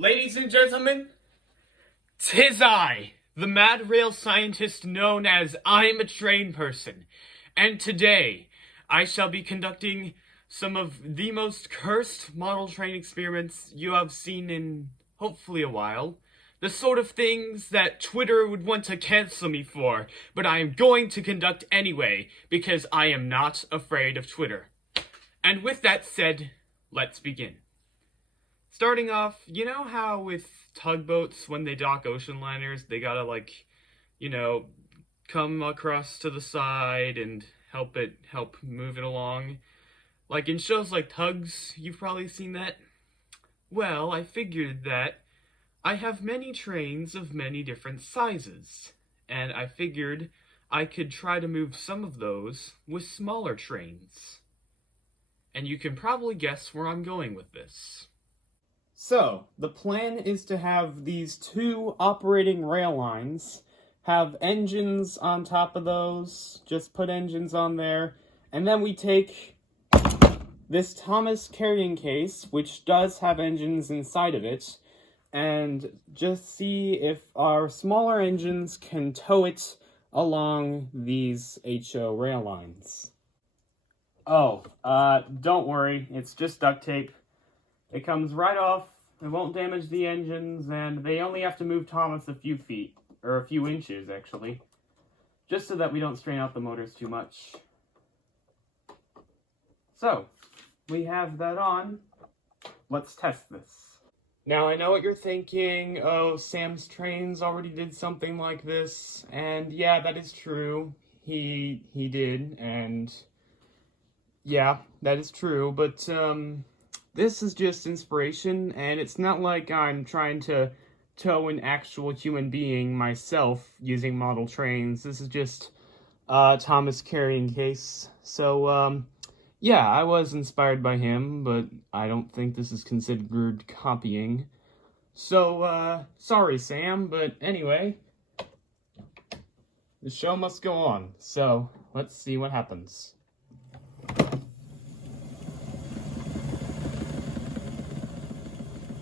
Ladies and gentlemen, 'tis I, the mad rail scientist known as I'm a Train Person, and today I shall be conducting some of the most cursed model train experiments you have seen in hopefully a while. The sort of things that Twitter would want to cancel me for, but I am going to conduct anyway because I am not afraid of Twitter. And with that said, let's begin. Starting off, you know how with tugboats, when they dock ocean liners, they gotta, come across to the side and help move it along? Like in shows like Tugs, you've probably seen that. Well, I figured that I have many trains of many different sizes, and I figured I could try to move some of those with smaller trains. And you can probably guess where I'm going with this. So, the plan is to have these two operating rail lines, have engines on top of those, just put engines on there, and then we take this Thomas carrying case, which does have engines inside of it, and just see if our smaller engines can tow it along these HO rail lines. Oh, don't worry, it's just duct tape. It comes right off, it won't damage the engines, and they only have to move Thomas a few feet, or a few inches, actually, just so that we don't strain out the motors too much. So, we have that on. Let's test this. Now, I know what you're thinking. Oh, Sam's Trains already did something like this, and yeah, that is true. He did, and yeah, that is true, but, this is just inspiration, and it's not like I'm trying to tow an actual human being myself using model trains. This is just Thomas carrying case. So, yeah, I was inspired by him, but I don't think this is considered copying. So, sorry, Sam, but anyway, the show must go on. So, let's see what happens.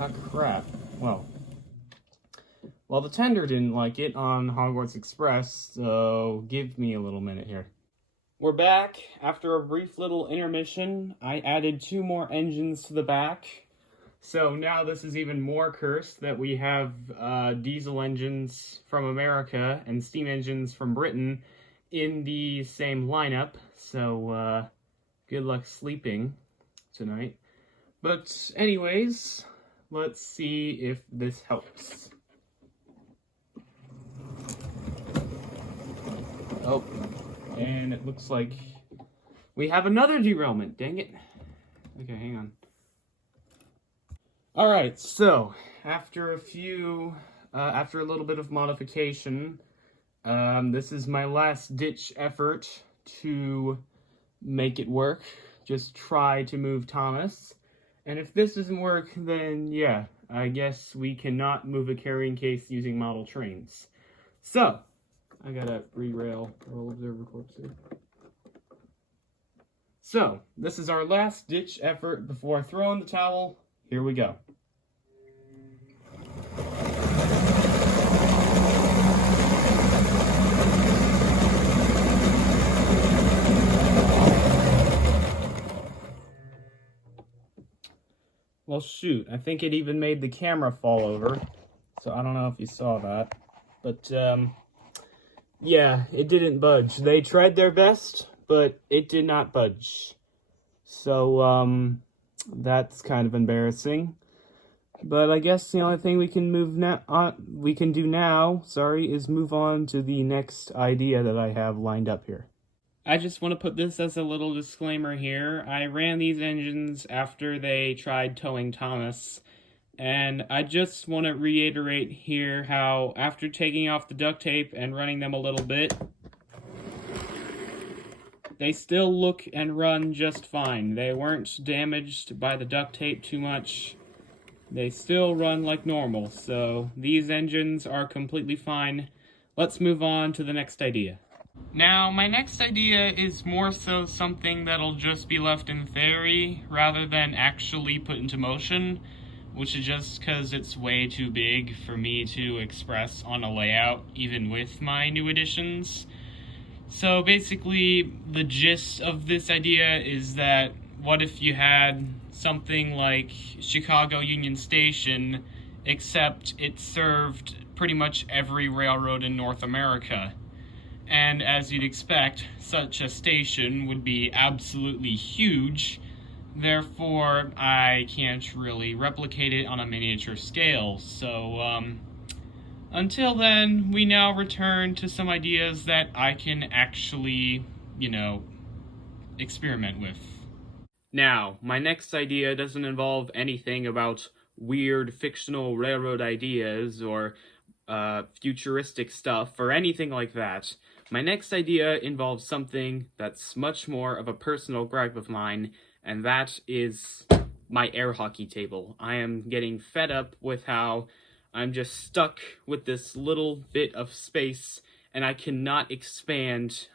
Ah, crap. Well, the tender didn't like it on Hogwarts Express, so give me a little minute here. We're back. After a brief little intermission, I added 2 more engines to the back. So now this is even more cursed that we have diesel engines from America and steam engines from Britain in the same lineup. So good luck sleeping tonight. But anyways, let's see if this helps. Oh, and it looks like we have another derailment, dang it. Okay, hang on. Alright, so, after a little bit of modification, this is my last ditch effort to make it work. Just try to move Thomas. And if this doesn't work, then yeah, I guess we cannot move a carrying case using model trains. So, I gotta re-rail roll observer corpse here. So, this is our last ditch effort before throwing the towel. Here we go. Well, shoot, I think it even made the camera fall over, so I don't know if you saw that, but, yeah, it didn't budge. They tried their best, but it did not budge. So, that's kind of embarrassing. But I guess the only thing we can do now, is move on to the next idea that I have lined up here. I just want to put this as a little disclaimer here. I ran these engines after they tried towing Thomas, and I just want to reiterate here how after taking off the duct tape and running them a little bit, they still look and run just fine. They weren't damaged by the duct tape too much. They still run like normal, so these engines are completely fine. Let's move on to the next idea. Now, my next idea is more so something that'll just be left in theory rather than actually put into motion. which is just because it's way too big for me to express on a layout, even with my new additions. So basically, the gist of this idea is that what if you had something like Chicago Union Station, except it served pretty much every railroad in North America? And as you'd expect, such a station would be absolutely huge, therefore I can't really replicate it on a miniature scale. So, until then, we now return to some ideas that I can actually, experiment with. Now, my next idea doesn't involve anything about weird fictional railroad ideas or futuristic stuff or anything like that. My next idea involves something that's much more of a personal gripe of mine, and that is my air hockey table. I am getting fed up with how I'm just stuck with this little bit of space, and I cannot expand.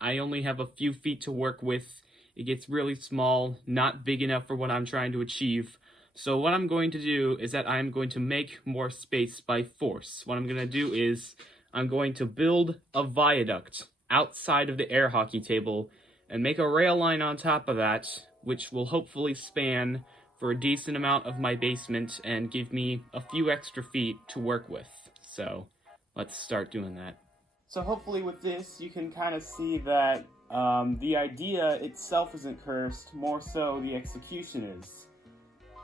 I only have a few feet to work with. It gets really small, not big enough for what I'm trying to achieve. So what I'm going to do is that I'm going to make more space by force. What I'm going to do is I'm going to build a viaduct outside of the air hockey table and make a rail line on top of that, which will hopefully span for a decent amount of my basement and give me a few extra feet to work with. So let's start doing that. So hopefully with this you can kind of see that the idea itself isn't cursed, more so the execution is.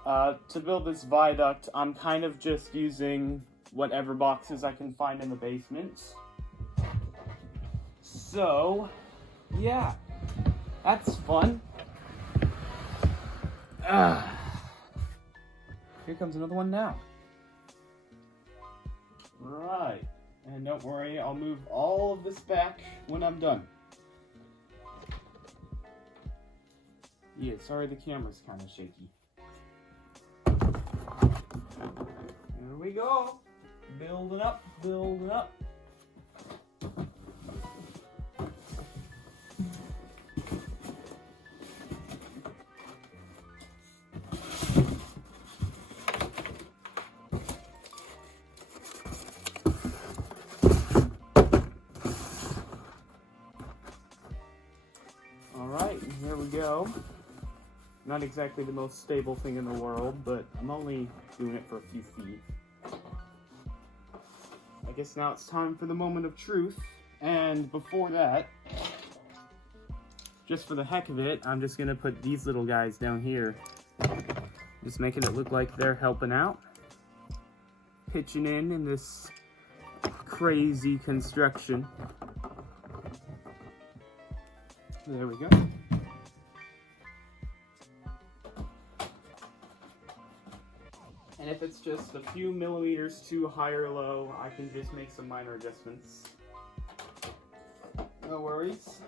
To build this viaduct, I'm kind of just using whatever boxes I can find in the basement. So, yeah, that's fun. Here comes another one now. Right, and don't worry, I'll move all of this back when I'm done. Yeah, sorry the camera's kind of shaky. Here we go. Building up, building up. Alright, here we go. Not exactly the most stable thing in the world, but I'm only doing it for a few feet. I guess now it's time for the moment of truth, and before that, just for the heck of it, I'm just gonna put these little guys down here. Just making it look like they're helping out. Pitching in this crazy construction. There we go. And if it's just a few millimeters too high or low, I can just make some minor adjustments. No worries.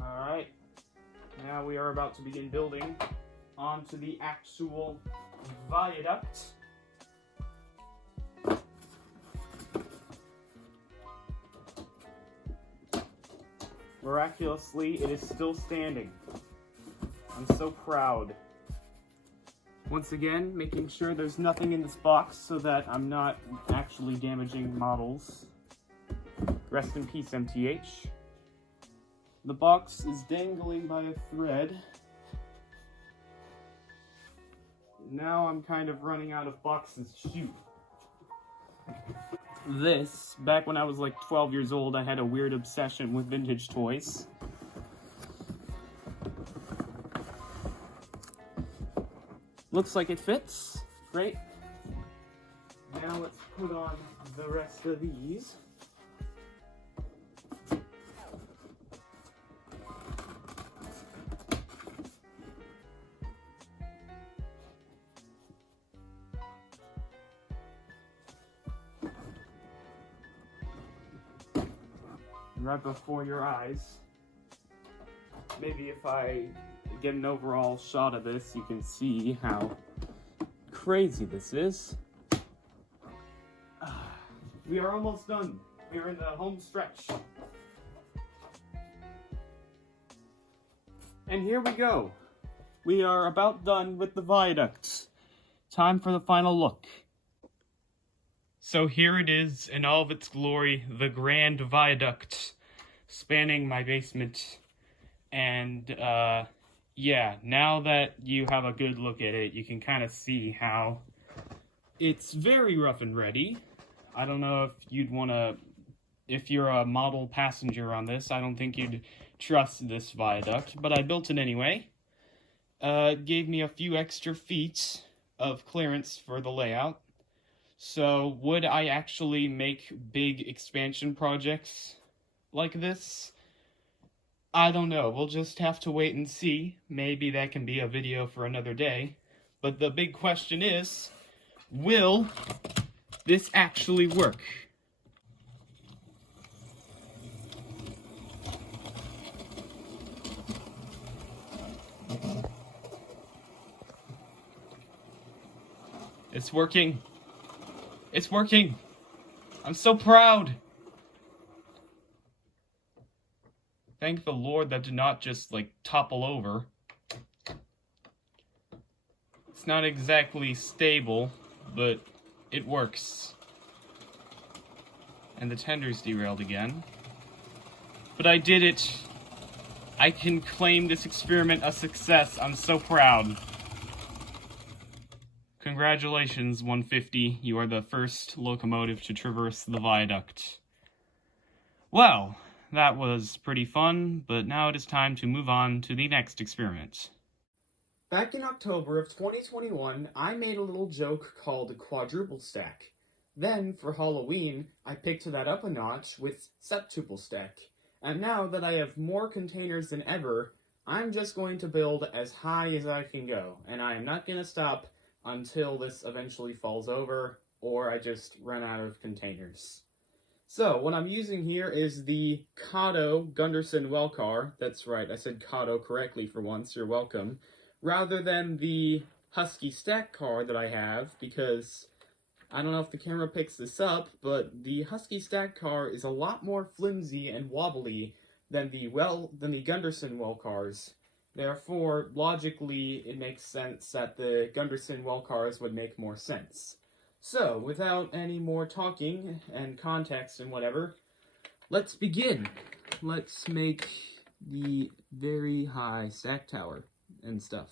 Alright, now we are about to begin building onto the actual viaduct. Miraculously, it is still standing. I'm so proud. Once again, making sure there's nothing in this box so that I'm not actually damaging models. Rest in peace, MTH. The box is dangling by a thread. Now I'm kind of running out of boxes to shoot. This, back when I was like 12 years old, I had a weird obsession with vintage toys. Looks like it fits. Great. Now let's put on the rest of these. Right before your eyes. Maybe if I get an overall shot of this, you can see how crazy this is. We are almost done. We're in the home stretch. And here we go. We are about done with the viaduct. Time for the final look. So here it is in all of its glory, the grand viaduct spanning my basement. And yeah, now that you have a good look at it, you can kind of see how it's very rough and ready. I don't know if you'd want to, if you're a model passenger on this, I don't think you'd trust this viaduct, but I built it anyway. It gave me a few extra feet of clearance for the layout. So would I actually make big expansion projects like this? I don't know. We'll just have to wait and see. Maybe that can be a video for another day. But the big question is, will this actually work? It's working. It's working. I'm so proud. Thank the Lord that did not just, like, topple over. It's not exactly stable, but it works. And the tender's derailed again. But I did it. I can claim this experiment a success. I'm so proud. Congratulations, 150. You are the first locomotive to traverse the viaduct. Well, that was pretty fun, but now it is time to move on to the next experiment. Back in October of 2021, I made a little joke called quadruple stack. Then, for Halloween, I picked that up a notch with septuple stack. And now that I have more containers than ever, I'm just going to build as high as I can go, and I am not going to stop until this eventually falls over, or I just run out of containers. So, what I'm using here is the Cotto Gunderson well car. That's right, I said Cotto correctly for once, you're welcome. Rather than the Husky stack car that I have, because I don't know if the camera picks this up, but the Husky stack car is a lot more flimsy and wobbly than the Gunderson well cars. Therefore, logically, it makes sense that the Gunderson well cars would make more sense. So, without any more talking and context and whatever, let's begin. Let's make the very high stack tower and stuff.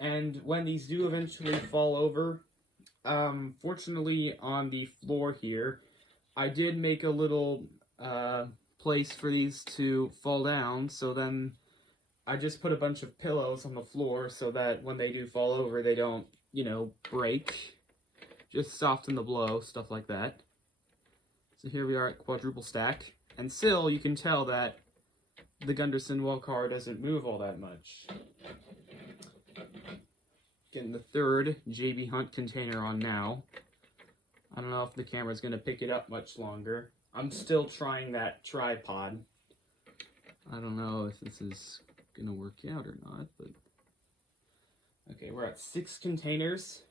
And when these do eventually fall over, fortunately on the floor here, I did make a little place for these to fall down, so then I just put a bunch of pillows on the floor so that when they do fall over, they don't, you know, break. Just soften the blow, stuff like that. So here we are at quadruple stack. And still, you can tell that the Gunderson well car doesn't move all that much. Getting the third JB Hunt container on now. I don't know if the camera's going to pick it up much longer. I'm still trying that tripod. I don't know if this is going to work out or not, but... Okay, we're at 6 containers.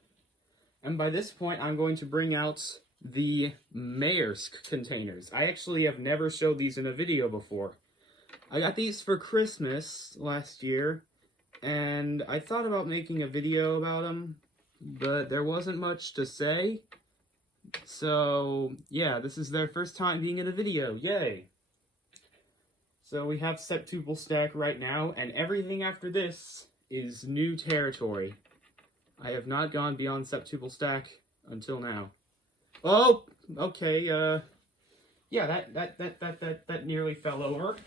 And by this point, I'm going to bring out the Maersk containers. I actually have never showed these in a video before. I got these for Christmas last year, and I thought about making a video about them, but there wasn't much to say. So, yeah, this is their first time being in a video. Yay! So we have septuple stack right now, and everything after this is new territory. I have not gone beyond septuple stack until now. Oh, okay, yeah, that nearly fell over.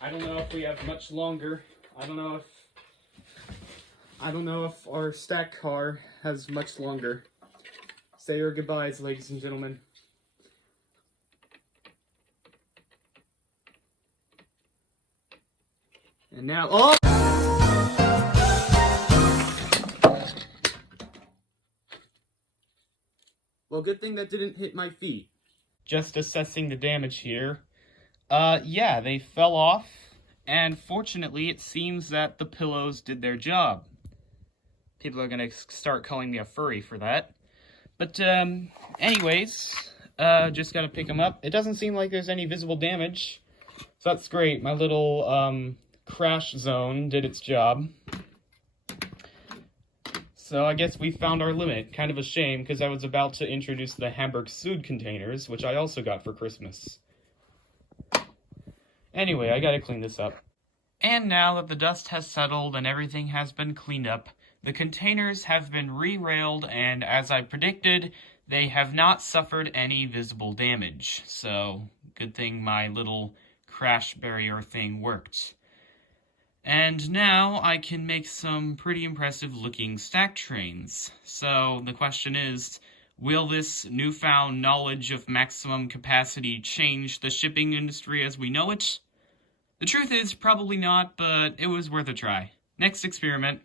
I don't know if we have much longer. I don't know if our stack car has much longer. Say your goodbyes, ladies and gentlemen. And now, oh! Well, good thing that didn't hit my feet. Just assessing the damage here. Yeah, they fell off, and fortunately it seems that the pillows did their job. People are gonna start calling me a furry for that. But, anyways, Just gotta pick them up. It doesn't seem like there's any visible damage, so that's great. My little, crash zone did its job. So I guess we found our limit. Kind of a shame, because I was about to introduce the Hamburg Sud containers, which I also got for Christmas. Anyway, I gotta clean this up. And now that the dust has settled and everything has been cleaned up, the containers have been re-railed, and as I predicted, they have not suffered any visible damage. So, good thing my little crash barrier thing worked. And now I can make some pretty impressive looking stack trains. So the question is, will this newfound knowledge of maximum capacity change the shipping industry as we know it? The truth is, probably not, but it was worth a try. Next experiment.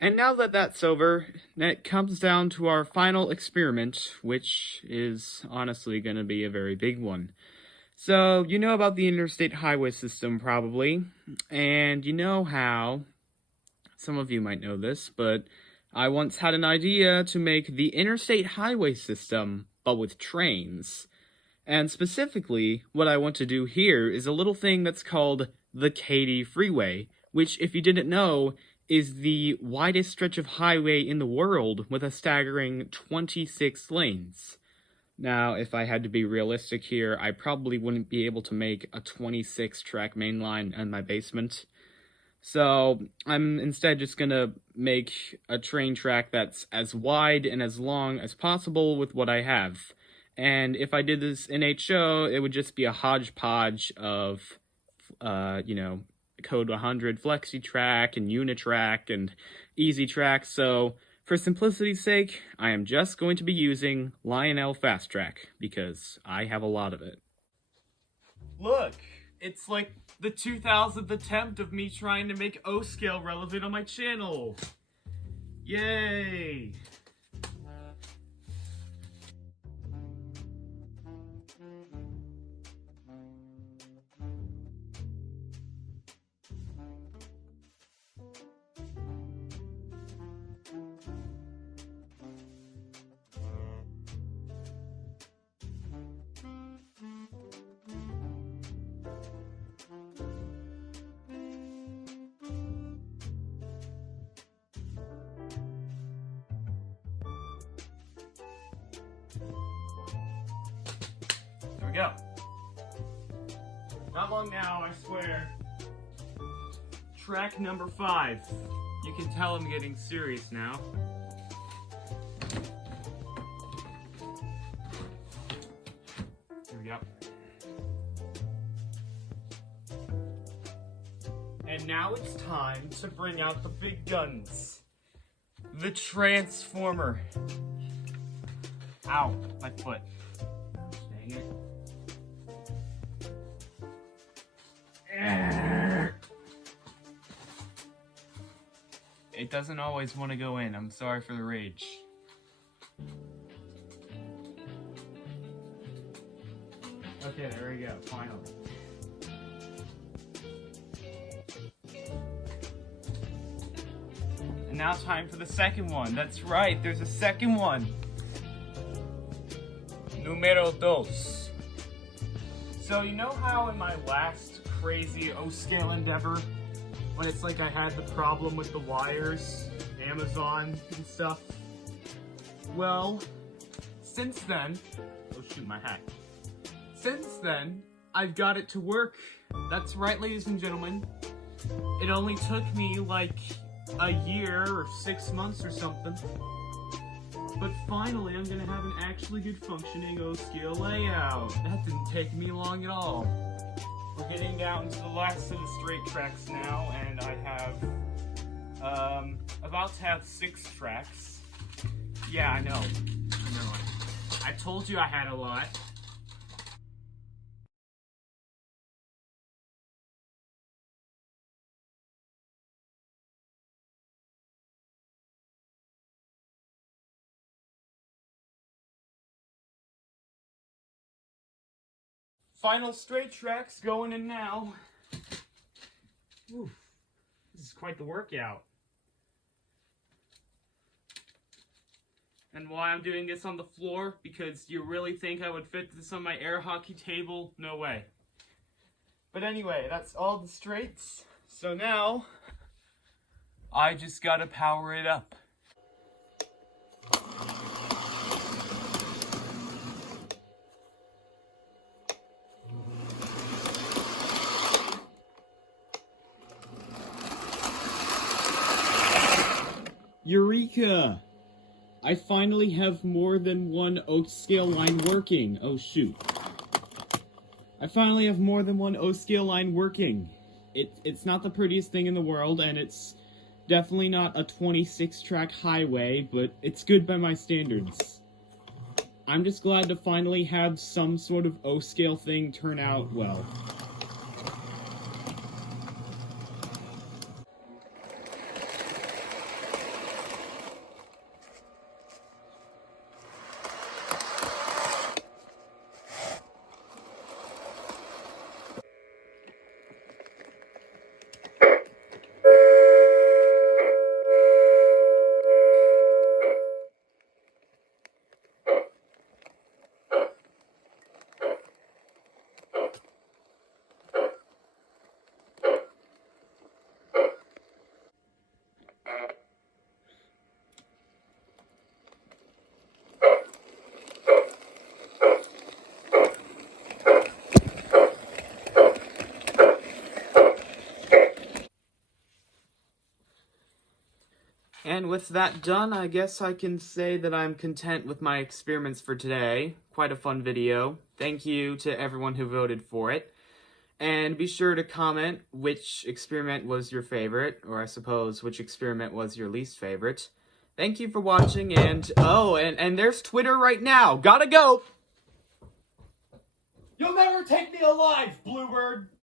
And now that that's over, it comes down to our final experiment, which is honestly going to be a very big one. So, you know about the interstate highway system, probably, and you know how, some of you might know this, but I once had an idea to make the interstate highway system, but with trains. And specifically, what I want to do here is a little thing that's called the Katy Freeway, which, if you didn't know, is the widest stretch of highway in the world with a staggering 26 lanes. Now, if I had to be realistic here, I probably wouldn't be able to make a 26-track main line in my basement. So, I'm instead just gonna make a train track that's as wide and as long as possible with what I have. And if I did this in HO, it would just be a hodgepodge of, Code 100 FlexiTrack and Unitrack and EasyTrack, so for simplicity's sake, I am just going to be using Lionel Fast Track, because I have a lot of it. Look, it's like the 2000th attempt of me trying to make O-scale relevant on my channel. Yay! There we go. Not long now, I swear. Track number 5. You can tell I'm getting serious now. Here we go. And now it's time to bring out the big guns. The Transformer. Ow, my foot. Dang it. It doesn't always want to go in. I'm sorry for the rage. Okay, there we go, finally. And now time for the second one. That's right, there's a second one. Numero dos. So you know how in my last crazy O-scale endeavor, when it's like I had the problem with the wires, Amazon and stuff? Well, since then, oh shoot, my hat. Since then, I've got it to work. That's right, ladies and gentlemen. It only took me like a year or 6 months or something. But finally, I'm gonna have an actually good functioning O-scale layout. That didn't take me long at all. We're getting down to the last of the straight tracks now, and I have, about to have 6 tracks. Yeah, I know. I told you I had a lot. Final straight tracks going in now. Oof, this is quite the workout. And why I'm doing this on the floor, because you really think I would fit this on my air hockey table? No way. But anyway, that's all the straights. So now, I just gotta power it up. Eureka! I finally have more than one oak scale line working. Oh shoot. I finally have more than one oak scale line working. It's not the prettiest thing in the world, and it's definitely not a 26-track highway, but it's good by my standards. I'm just glad to finally have some sort of oak scale thing turn out well. And with that done, I guess I can say that I'm content with my experiments for today. Quite a fun video. Thank you to everyone who voted for it. And be sure to comment which experiment was your favorite, or I suppose which experiment was your least favorite. Thank you for watching, and oh, and there's Twitter right now. Gotta go! You'll never take me alive, Bluebird!